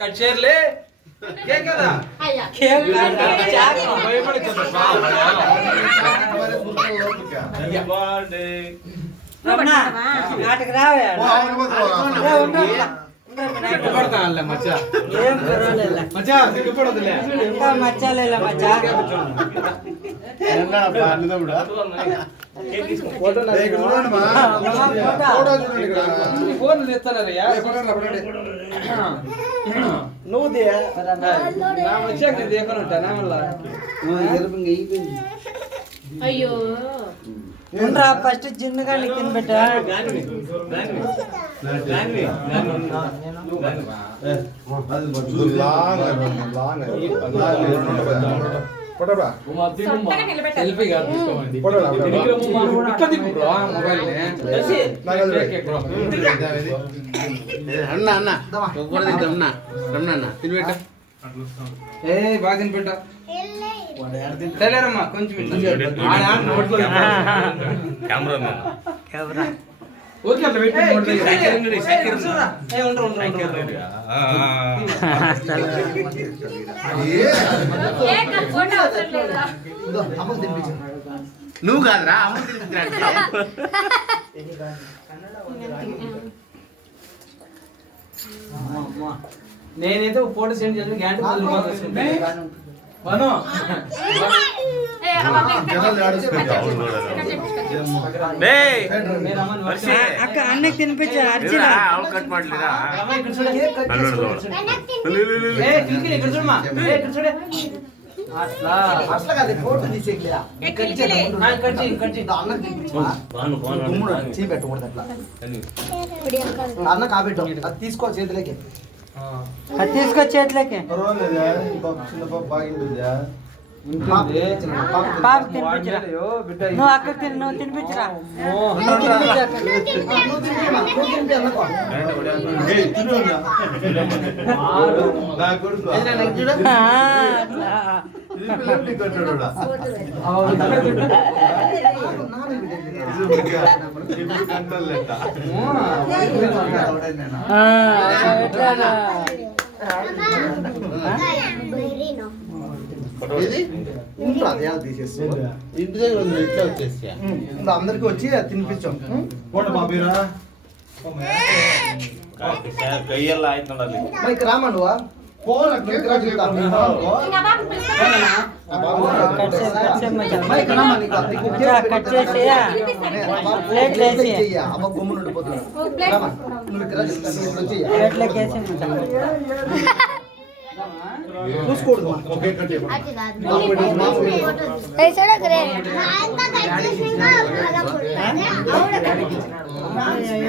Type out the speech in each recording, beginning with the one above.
cut शेर ले क्या करा खेल रमना नाटक रावे पड़ता है मचा ఏం పర్వాలేదు मचा सिक्के पड़ोदले ఇంకా మచ్చాలేలా మచ్చా ಎಲ್ಲ ಬಾಂಧವడా ఫోటో ఫోన్ తెస్తానయ్యా నువ్వు దే నా వచ్చాక నేను దేకనుంటానా మళ్ళా అయ్యో ఉండరా ఫస్ట్ జిన్నుగా కింద పెట్టా సెల్ఫీ కాదు తీసుకోమండి ఇక్కడ దిక్కు బ్రో మొబైల్ అన్న అన్న కూడా తింటా రమణ తినిపెట్ట ఏ బాగా తినిపెట్టా తెలియరమ్మా కొంచెం నోట్లో కెమెరా ఓకే అట్లా పెట్టి ఫోటో అవసరం లేదా నువ్వు కాదురా అమ్మ తినిపించినట్టు నేనైతే ఫోటో సెండ్ చేసి గ్యాంట్ మను ఏ అక్క అన్నకి తినిపించా అర్జున కట్ ಮಾಡ್ಲಿರಾ ఇక్కడ చూడమ్మా ఇక్కడ చూడే అట్లా అట్లా కాదు ఫోటో తీసేయలేదా చీ పెట్టకూడదు అట్లా అన్న కాబెట్టు అది తీసుకో చేతిలోకి అది తీసుకో చేతిలోకి పాప తినిపించరా నువ్వు అక్కకి తిని నువ్వు తినిపించరా నువ్వు తినిపించు ఇంటి దగ్గర ఉంది ఇట్లా వచ్చేసి అందరికి వచ్చి తినిపించాం ಕೈಯೆಲ್ಲ ಆಯ್ತು ನೋಡಲ್ಲಿ మైక్ రామా నువ్వా మైక్ రామా కట్ చేసి ప్లేట్ వేసి అమ్మ గుమ్ము ఉండిపోతున్నాడు రామా నువ్వు ఇక్కడ ప్లేట్లోకి వేసి చూసుకోకూడదు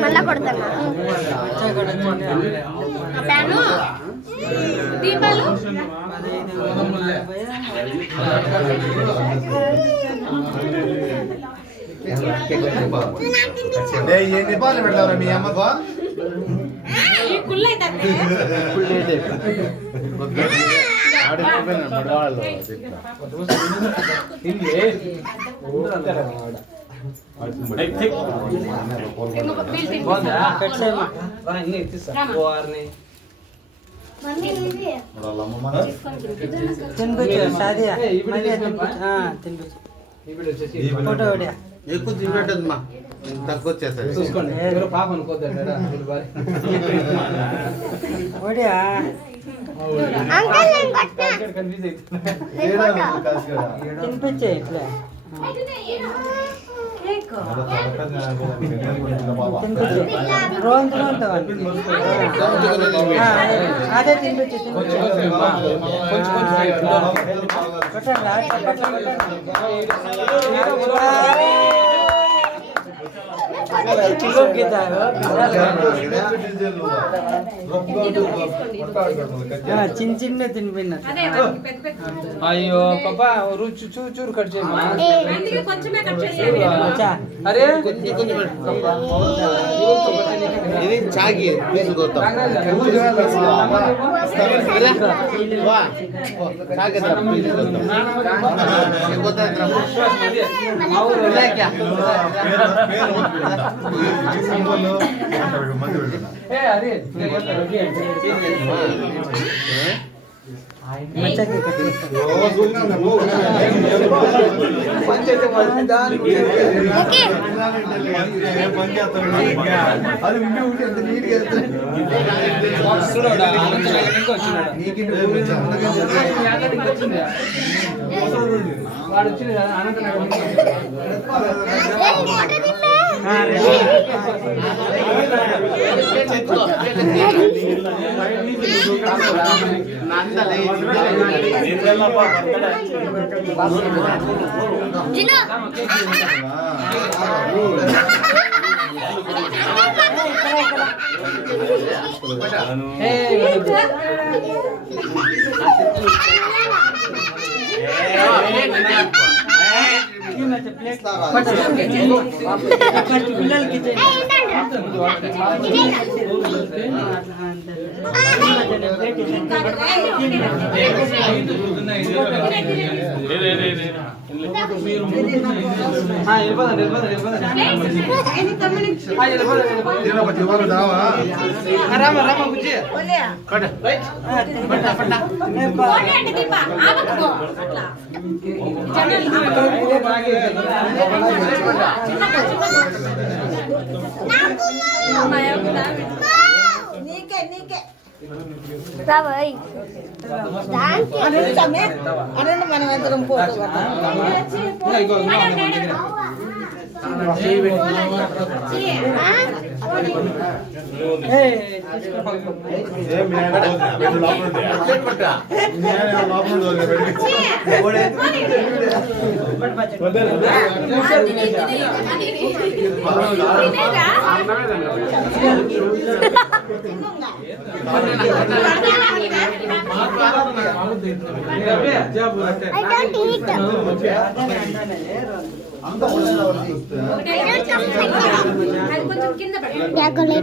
మళ్ళా కొడతాను ప్యాను దీపాలు ఎన్ని పాలు పెడతారా మీ అమ్మకు ఈ కుళ్ళు అవుతుంది కట్ చేయమ్మా తినిపించు సాదియా తినిపించు ఫోటో ఒకటియా ఎక్కువ తినట్టమ్మా తక్కువ వచ్చేస్తుంది చూసుకోండి పాప అనుకోద్దా ఒకటియా కన్ఫ్యూజ్ తినిపించే ఇట్లా తినిపించు రోజు అదే తినిపించు కిలో గీత చిన్న చిన్న తినిపోయినా అదే వాడికి పెద్ద పెద్ద అయ్యో పాప రుచి చూరు కట్ చేయమా అందుకే కొంచెమే కట్ చేసేది అరే ఇది చాకి తీసుకొస్తాం మంచిగా కట్ చేస్తాను వాడు వచ్చింది కదా అనంతనగర్ పిల్లలకి మనం అందరం ఫోటో కొంచెం కింద తీసుకుని